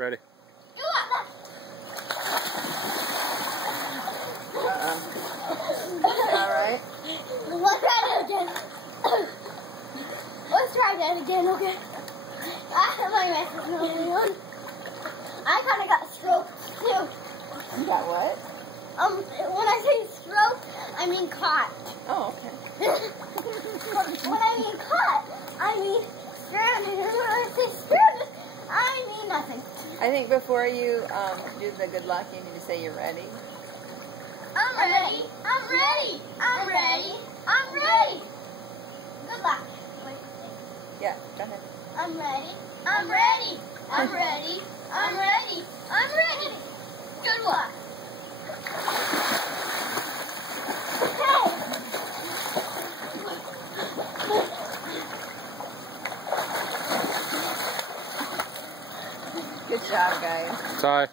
Ready. Alright. Let's try that again. Let's try that again, okay? My message is only on. I kind of got stroked too. You got what? When I say stroke, I mean caught. Oh, okay. When I mean caught, I mean stranded. And when I say stranded, I mean nothing. I think before you do the good luck, you need to say you're ready. I'm ready. I'm ready. I'm ready. I'm ready. Good luck. Yeah, go ahead. I'm ready. I'm ready. I'm ready. I'm ready. I'm ready. Good luck. Good job, guys. Sorry.